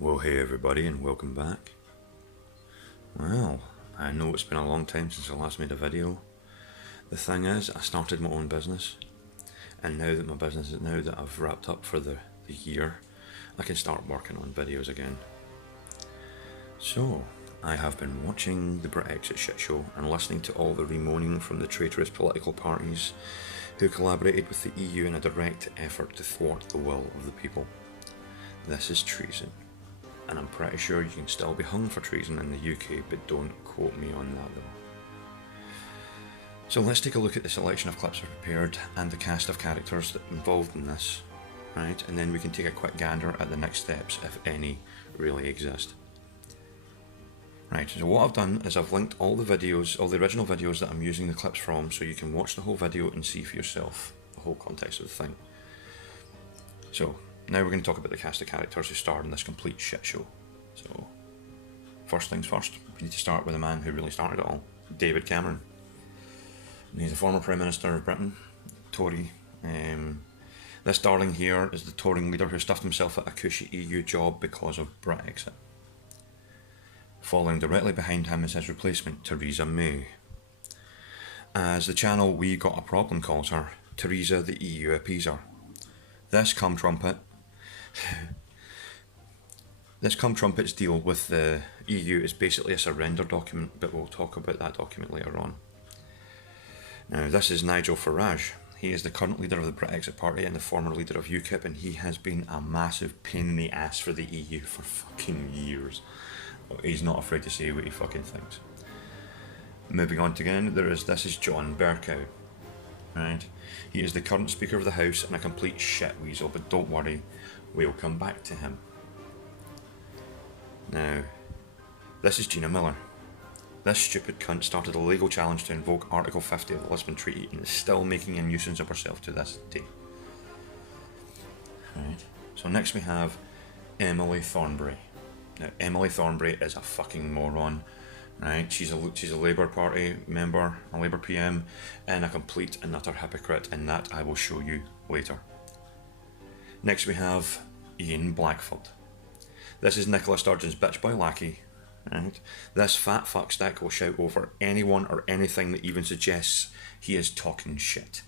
Well, hey everybody, and welcome back. Well, I know it's been a long time since I last made a video. The thing is, I started my own business, and now that I've wrapped up for the year, I can start working on videos again. So, I have been watching the Brexit shit show and listening to all the remoaning from the traitorous political parties who collaborated with the EU in a direct effort to thwart the will of the people. This is treason. And I'm pretty sure you can still be hung for treason in the UK, but don't quote me on that though. So let's take a look at the selection of clips I've prepared and the cast of characters that involved in this, right? And then we can take a quick gander at the next steps, if any really exist. Right, so what I've done is I've linked all the original videos that I'm using the clips from, so you can watch the whole video and see for yourself the whole context of the thing. So, now we're going to talk about the cast of characters who starred in this complete shit show. So, first things first, we need to start with the man who really started it all, David Cameron. And he's a former Prime Minister of Britain, Tory. This darling here is the Tory leader who stuffed himself at a cushy EU job because of Brexit. Following directly behind him is his replacement, Theresa May. As the channel We Got a Problem calls her, Theresa the EU appeaser. This cum trumpet's deal with the EU is basically a surrender document, but we'll talk about that document later on. Now, this is Nigel Farage. He is the current leader of the Brexit Party and the former leader of UKIP, and he has been a massive pain in the ass for the EU for fucking years. He's not afraid to say what he fucking thinks. Moving on to again, this is John Bercow. Right? He is the current Speaker of the House and a complete shit weasel, but don't worry, we'll come back to him. Now, this is Gina Miller. This stupid cunt started a legal challenge to invoke Article 50 of the Lisbon Treaty and is still making a nuisance of herself to this day. Right. So next we have Emily Thornbury. Now, Emily Thornbury is a fucking moron. Right, she's a Labour Party member, a Labour PM, and a complete and utter hypocrite, and that I will show you later. Next we have Ian Blackford. This is Nicola Sturgeon's bitch boy lackey. Right? This fat fuckstick will shout over anyone or anything that even suggests he is talking shit.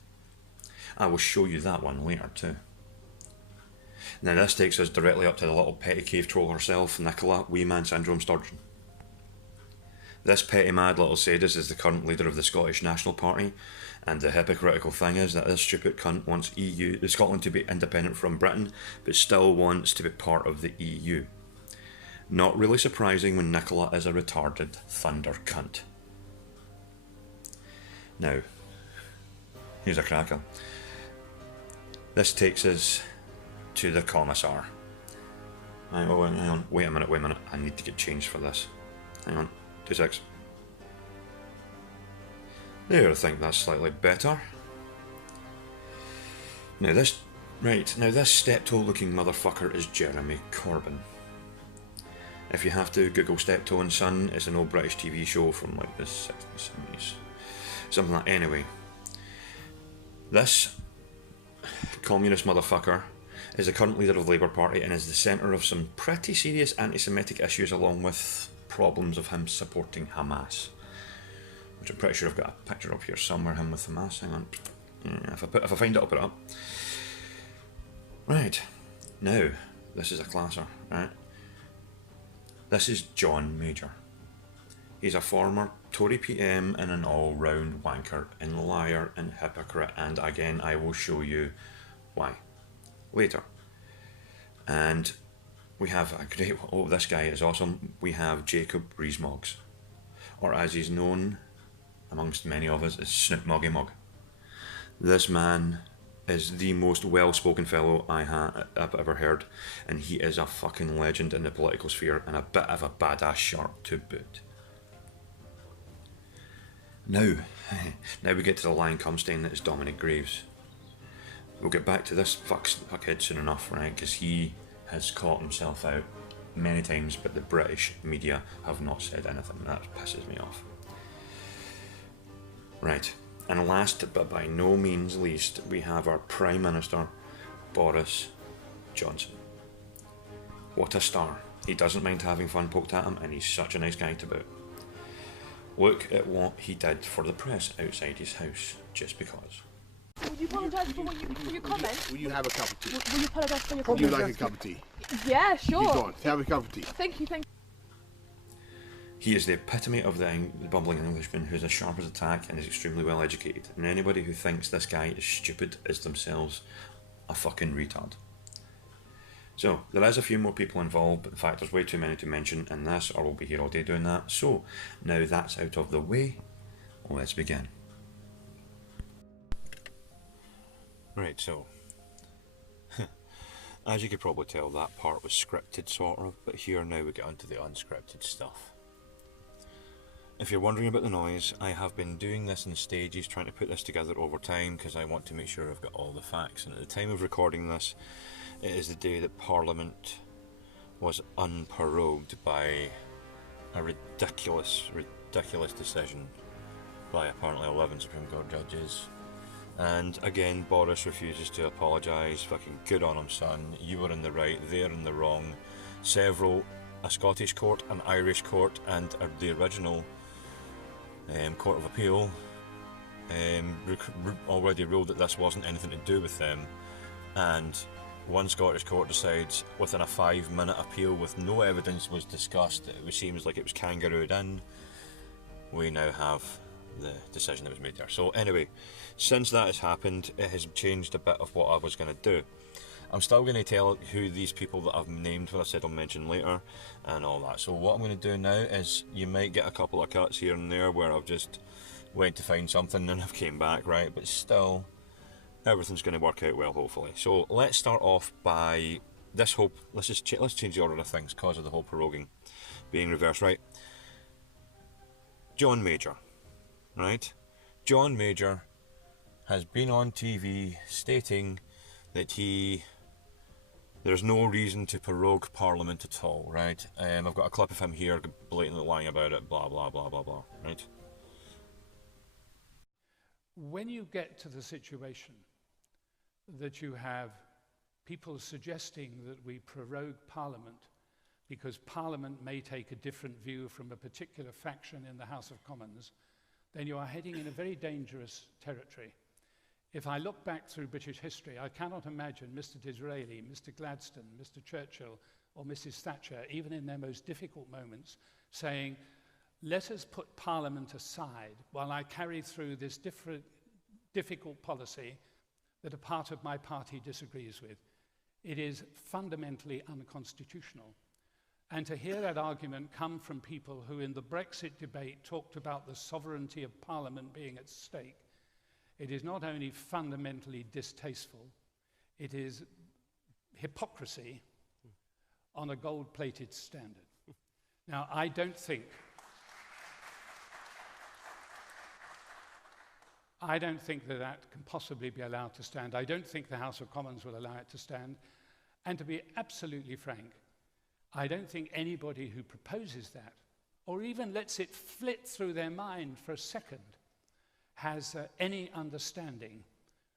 I will show you that one later too. Now this takes us directly up to the little petty cave troll herself, Nicola Wee Man Syndrome Sturgeon. This petty mad little sadist is the current leader of the Scottish National Party, and the hypocritical thing is that this stupid cunt wants Scotland to be independent from Britain, but still wants to be part of the EU. Not really surprising when Nicola is a retarded thunder cunt. Now, here's a cracker. This takes us to the Commissar. Hang on, wait a minute, I need to get changed for this. Hang on. 2 secs. There, I think that's slightly better. Now this steptoe looking motherfucker is Jeremy Corbyn. If you have to, Google Steptoe and Son. It's an old British TV show from like the 60s, 70s. Something like that. Anyway. This communist motherfucker is the current leader of the Labour Party and is the centre of some pretty serious anti-Semitic issues, along with problems of him supporting Hamas, which I'm pretty sure I've got a picture up here somewhere, him with Hamas. Hang on, yeah, if I find it, I'll put it up. Right, now this is a classer. Right, this is John Major. He's a former Tory PM and an all-round wanker and liar and hypocrite, and again I will show you why later. And we have a great, this guy is awesome. We have Jacob Rees-Mogg, or as he's known amongst many of us as Snoop Moggy Mug. This man is the most well-spoken fellow I've ever heard, and he is a fucking legend in the political sphere and a bit of a badass shark to boot. Now we get to the lion cum stain that is Dominic Greaves. We'll get back to this fuckhead soon enough, right, because he has caught himself out many times, but the British media have not said anything. That pisses me off. Right, and last but by no means least, we have our Prime Minister, Boris Johnson. What a star. He doesn't mind having fun poked at him, and he's such a nice guy to boot. Look at what he did for the press outside his house, just because. Will you apologise for your comment? Will you have a cup of tea? Will you apologise for your Would you comment? like a cup of tea? Yeah, sure. Keep going. Have a cup of tea. Thank you. He is the epitome of the bumbling Englishman who's as sharp as a tack and is extremely well educated, and anybody who thinks this guy is stupid is themselves a fucking retard. So, there is a few more people involved, but in fact there's way too many to mention in this, or we'll be here all day doing that. So, now that's out of the way, let's begin. Right, so, as you could probably tell, that part was scripted sort of, but here now we get onto the unscripted stuff. If you're wondering about the noise, I have been doing this in stages, trying to put this together over time, because I want to make sure I've got all the facts, and at the time of recording this, it is the day that Parliament was unprorogued by a ridiculous decision by apparently 11 Supreme Court judges. And again, Boris refuses to apologise. Fucking good on him, son. You were in the right, they're in the wrong. A Scottish court, an Irish court, and the original Court of Appeal already ruled that this wasn't anything to do with them. And one Scottish court decides within a 5-minute appeal with no evidence was discussed, it seems like it was kangarooed in. We now have the decision that was made there. So anyway, since that has happened, it has changed a bit of what I was going to do. I'm still going to tell who these people that I've named, what I said I'll mention later, and all that. So what I'm going to do now is, you might get a couple of cuts here and there where I've just went to find something and I've came back, right? But still, everything's going to work out well, hopefully. So let's start off by this whole, let's change the order of things because of the whole proroguing being reversed, right? John Major, right? John Major has been on TV stating that there's no reason to prorogue Parliament at all, right? I've got a clip of him here blatantly lying about it, blah, blah, blah, blah, blah, right? When you get to the situation that you have people suggesting that we prorogue Parliament because Parliament may take a different view from a particular faction in the House of Commons, then you are heading in a very dangerous territory. If I look back through British history, I cannot imagine Mr. Disraeli, Mr. Gladstone, Mr. Churchill, or Mrs. Thatcher, even in their most difficult moments, saying, let us put Parliament aside while I carry through this difficult policy that a part of my party disagrees with. It is fundamentally unconstitutional. And to hear that argument come from people who in the Brexit debate talked about the sovereignty of Parliament being at stake, it is not only fundamentally distasteful, it is hypocrisy on a gold-plated standard. Now, I don't think that can possibly be allowed to stand. I don't think the House of Commons will allow it to stand. And to be absolutely frank, I don't think anybody who proposes that, or even lets it flit through their mind for a second, has any understanding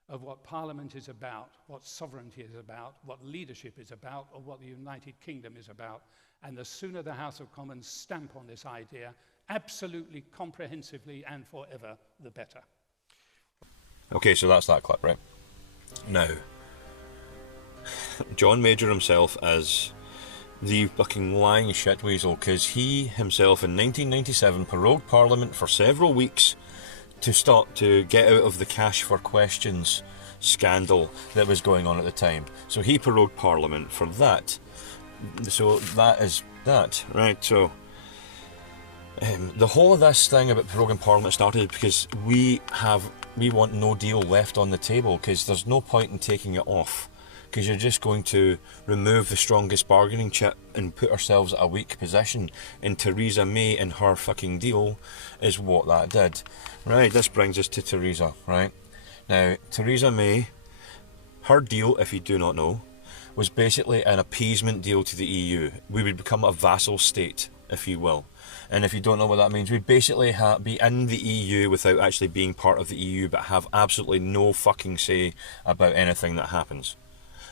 of what Parliament is about, what sovereignty is about, what leadership is about, or what the United Kingdom is about. And the sooner the House of Commons stamp on this idea, absolutely, comprehensively, and forever, the better. Okay, so that's that clip, right? Now, John Major himself is the fucking lying shitweasel, because he himself in 1997 prorogued Parliament for several weeks to get out of the cash for questions scandal that was going on at the time. So he prorogued Parliament for that. So that is that, right? So the whole of this thing about proroguing Parliament started because we want no deal left on the table, because there's no point in taking it off, because you're just going to remove the strongest bargaining chip and put ourselves at a weak position. And Theresa May and her fucking deal is what that did. Right, this brings us to Theresa, right? Now, Theresa May, her deal, if you do not know, was basically an appeasement deal to the EU. We would become a vassal state, if you will. And if you don't know what that means, we'd basically be in the EU without actually being part of the EU, but have absolutely no fucking say about anything that happens.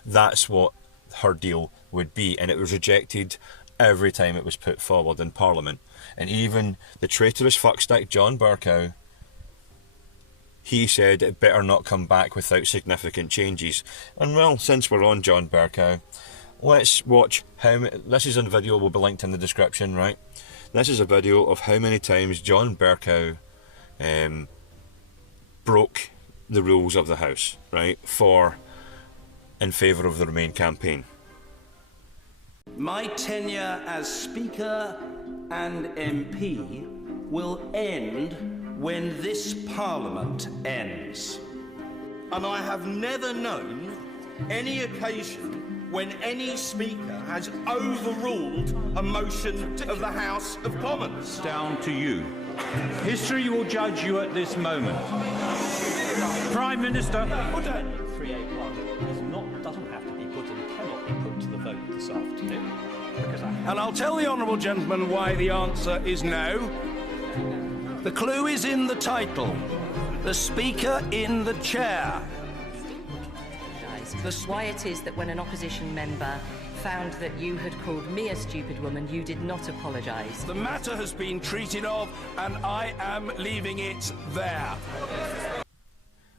That's what her deal would be, and it was rejected every time it was put forward in Parliament. And even the traitorous fuckstick John Bercow, he said it better not come back without significant changes. And well, since we're on John Bercow, let's watch this is a video, will be linked in the description, right? This is a video of how many times John Bercow broke the rules of the House, right, in favour of the Remain campaign. My tenure as Speaker and MP will end when this Parliament ends. And I have never known any occasion when any Speaker has overruled a motion of the House of Commons. Down to you. History will judge you at this moment. Prime Minister. 381 doesn't have to be put and cannot be put to the vote this afternoon. And I'll tell the honourable gentleman why the answer is no. The clue is in the title. The Speaker in the chair. Why it is that when an opposition member found that you had called me a stupid woman, you did not apologise. The matter has been treated of, and I am leaving it there.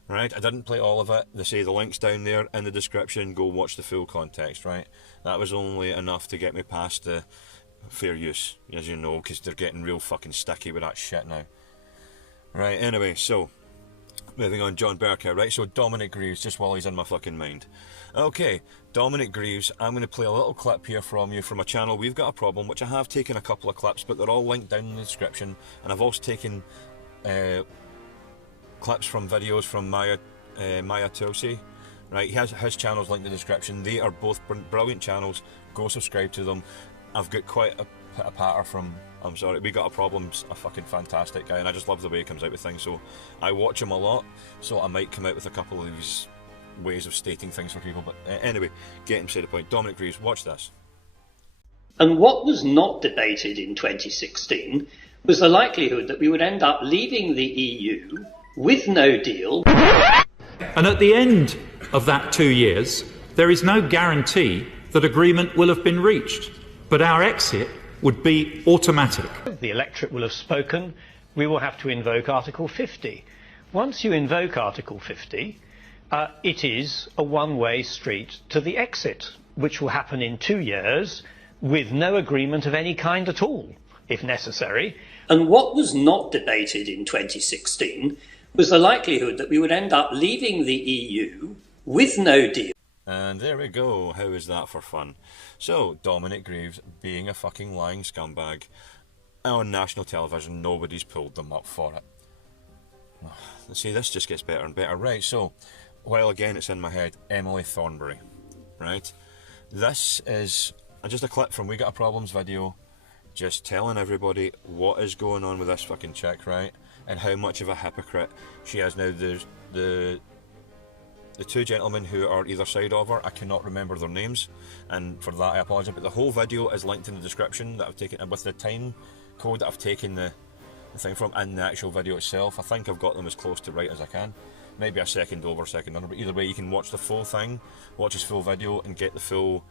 Right, I didn't play all of it. They say the link's down there in the description. Go watch the full context, right? That was only enough to get me past the fair use, as you know, because they're getting real fucking sticky with that shit now. Right, anyway, so moving on, John Bercow, right? So Dominic Greaves, just while he's in my fucking mind. Okay, Dominic Greaves, I'm going to play a little clip here from you from a channel, We've Got a Problem, which I have taken a couple of clips, but they're all linked down in the description, and I've also taken clips from videos from Mahyar Tousi, right? His channel's linked in the description. They are both brilliant channels. Go subscribe to them. I've got quite a patter from, I'm sorry, We Got a Problem's a fucking fantastic guy, and I just love the way he comes out with things, so I watch him a lot, so I might come out with a couple of these ways of stating things for people, but anyway, getting to the point. Dominic Greaves, watch this. And what was not debated in 2016 was the likelihood that we would end up leaving the EU with no deal. And at the end of that 2 years, there is no guarantee that agreement will have been reached, but our exit would be automatic. The electorate will have spoken. We will have to invoke Article 50. Once you invoke Article 50, it is a one-way street to the exit, which will happen in 2 years with no agreement of any kind at all, if necessary. And what was not debated in 2016 was the likelihood that we would end up leaving the EU with no deal. And there we go. How is that for fun? So, Dominic Greaves being a fucking lying scumbag on national television, nobody's pulled them up for it. See, this just gets better and better. Right, so, while again it's in my head, Emily Thornbury, right? This is just a clip from We Got a Problems video, just telling everybody what is going on with this fucking chick, right? And how much of a hypocrite she is. Now, the two gentlemen who are either side of her, I cannot remember their names, and for that I apologise, but the whole video is linked in the description that I've taken, and with the time code that I've taken the thing from, and the actual video itself. I think I've got them as close to right as I can. Maybe a second over, second under, but either way you can watch the full thing, watch his full video and get the full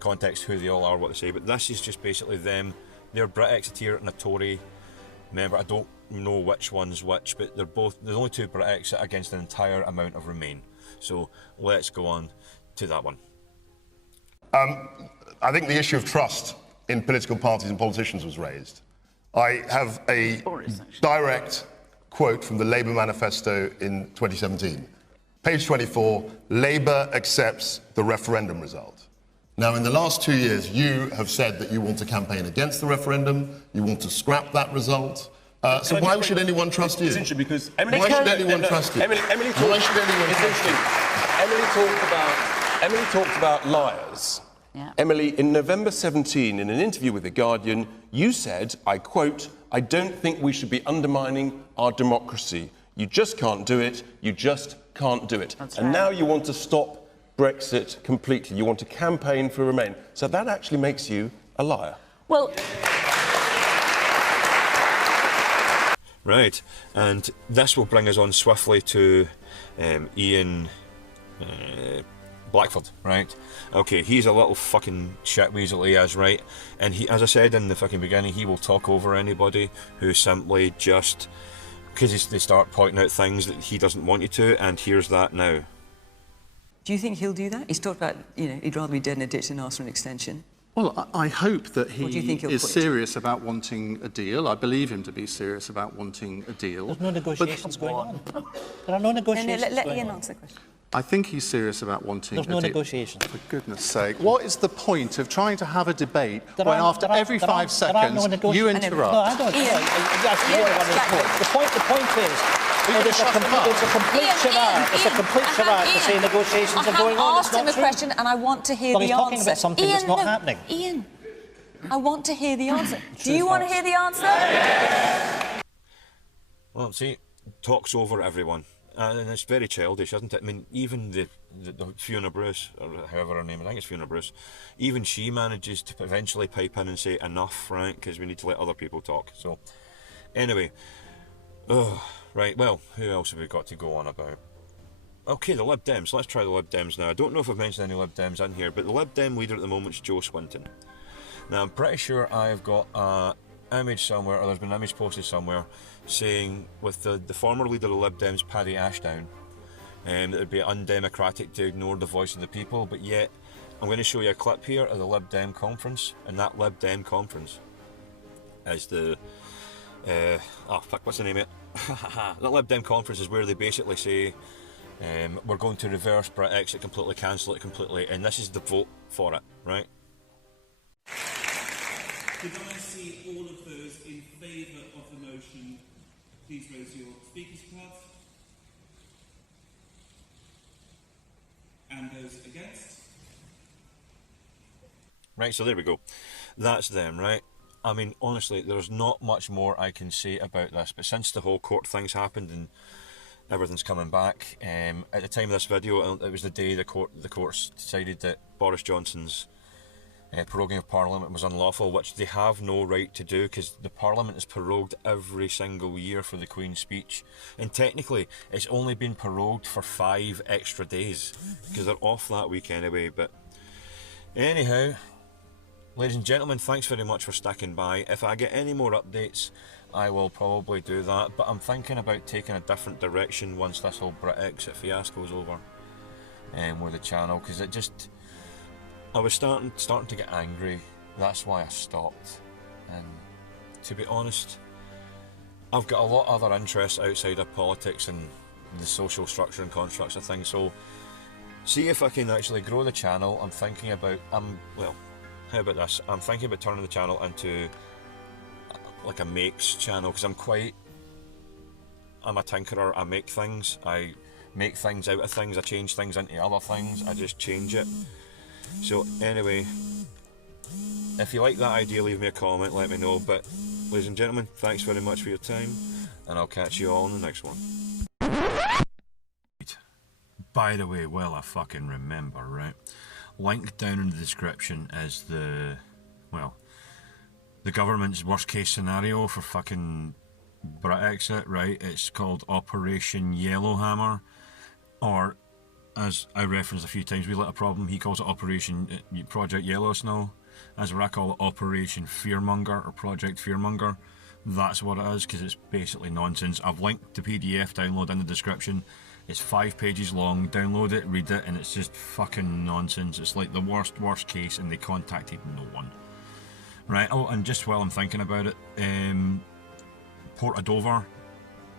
context, who they all are, what they say. But this is just basically them. They're Brexiteer and a Tory member. I don't know which one's which, but they're both, there's only two Brexit against an entire amount of Remain. So let's go on to that one. I think the issue of trust in political parties and politicians was raised. I have a direct quote from the Labour manifesto in 2017. Page 24, Labour accepts the referendum result. Now, in the last 2 years, you have said that you want to campaign against the referendum, you want to scrap that result. So why should anyone trust you? It's interesting because why should anyone trust you? Emily talked about liars. Yeah. Emily, in November 17, in an interview with The Guardian, you said, I quote, "I don't think we should be undermining our democracy. You just can't do it. You just can't do it." That's and right. now you want to stop Brexit completely. You want to campaign for Remain. So that actually makes you a liar. Well, Right, and this will bring us on swiftly to Ian Blackford, right? Okay, he's a little fucking shit weasel, he is, right? And he, as I said in the fucking beginning, he will talk over anybody who simply just, because they start pointing out things that he doesn't want you to, and here's that now. Do you think he'll do that? He's talked about, you know, he'd rather be dead in a ditch than ask for an extension. Well, I hope that he is quit? serious about wanting a deal. I believe him to be serious about wanting a deal. There's no negotiations going on. There are no negotiations let going Ian on. answer the question. I think he's serious about wanting There's a no deal. negotiations. For goodness sake, what is the point of trying to have a debate when after every 5 there are seconds no you interrupt? No, I don't. The point is, it's a complete charade. It's a complete charade to say negotiations are going on. I asked him a question and I want to hear Well, the he's answer. talking about something that's not happening. Ian, I want to hear the answer. Do you want to hear the answer? Well, see, talks over everyone. And it's very childish, isn't it? I mean, even the Fiona Bruce, or however her name, I think it's Fiona Bruce, even she manages to eventually pipe in and say enough, right? Because we need to let other people talk. So, anyway, right, well, who else have we got to go on about? Okay, the Lib Dems. Let's try the Lib Dems now. I don't know if I've mentioned any Lib Dems in here, but the Lib Dem leader at the moment is Joe Swinton. Now, I'm pretty sure I've got an image somewhere, or there's been an image posted somewhere, saying with the former leader of the Lib Dems, Paddy Ashdown, that it would be undemocratic to ignore the voice of the people, but yet I'm going to show you a clip here of the Lib Dem conference, and that Lib Dem conference is the what's the name of it? That Lib Dem conference is where they basically say we're going to reverse Brexit completely, cancel it completely, and this is the vote for it, right? Could I see all of those in favour of the motion, please raise your speakers cards. And those against? Right, so there we go. That's them, right? I mean, honestly, there's not much more I can say about this, but since the whole court thing's happened and everything's coming back, at the time of this video, it was the day the courts decided that Boris Johnson's proroguing of Parliament was unlawful, which they have no right to do because the Parliament is prorogued every single year for the Queen's speech, and technically it's only been prorogued for 5 extra days because they're off that week anyway. But anyhow, ladies and gentlemen, thanks very much for sticking by. If I get any more updates, I will probably do that, but I'm thinking about taking a different direction once this whole Brexit fiasco is over with the channel, because it just, I was starting to get angry. That's why I stopped. And to be honest, I've got a lot of other interests outside of politics and the social structure and constructs of things. So see if I can actually grow the channel. I'm thinking about, well, how about this? I'm thinking about turning the channel into like a makes channel, because I'm a tinkerer. I make things. I make things out of things. I change things into other things. I just change it. So anyway, if you like that idea, leave me a comment, let me know. But ladies and gentlemen, thanks very much for your time, and I'll catch you all in the next one. By the way, well, I fucking remember, right? Link down in the description is the government's worst case scenario for fucking Brexit, right? It's called Operation Yellowhammer, or as I referenced a few times, we lit a problem, he calls it Operation Project Yellow Snow, as I call it Operation Fearmonger or Project Fearmonger. That's what it is, because it's basically nonsense. I've linked the PDF download in the description. It's 5 pages long. Download it, read it, and it's just fucking nonsense. It's like the worst case, and they contacted no one. Right, oh, and just while I'm thinking about it, Portadover,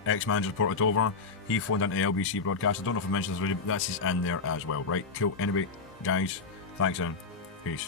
ex-manager Portadover, he phoned into LBC broadcast. I don't know if I mentioned this already, but that's in there as well. Right, cool. Anyway, guys, thanks, and peace.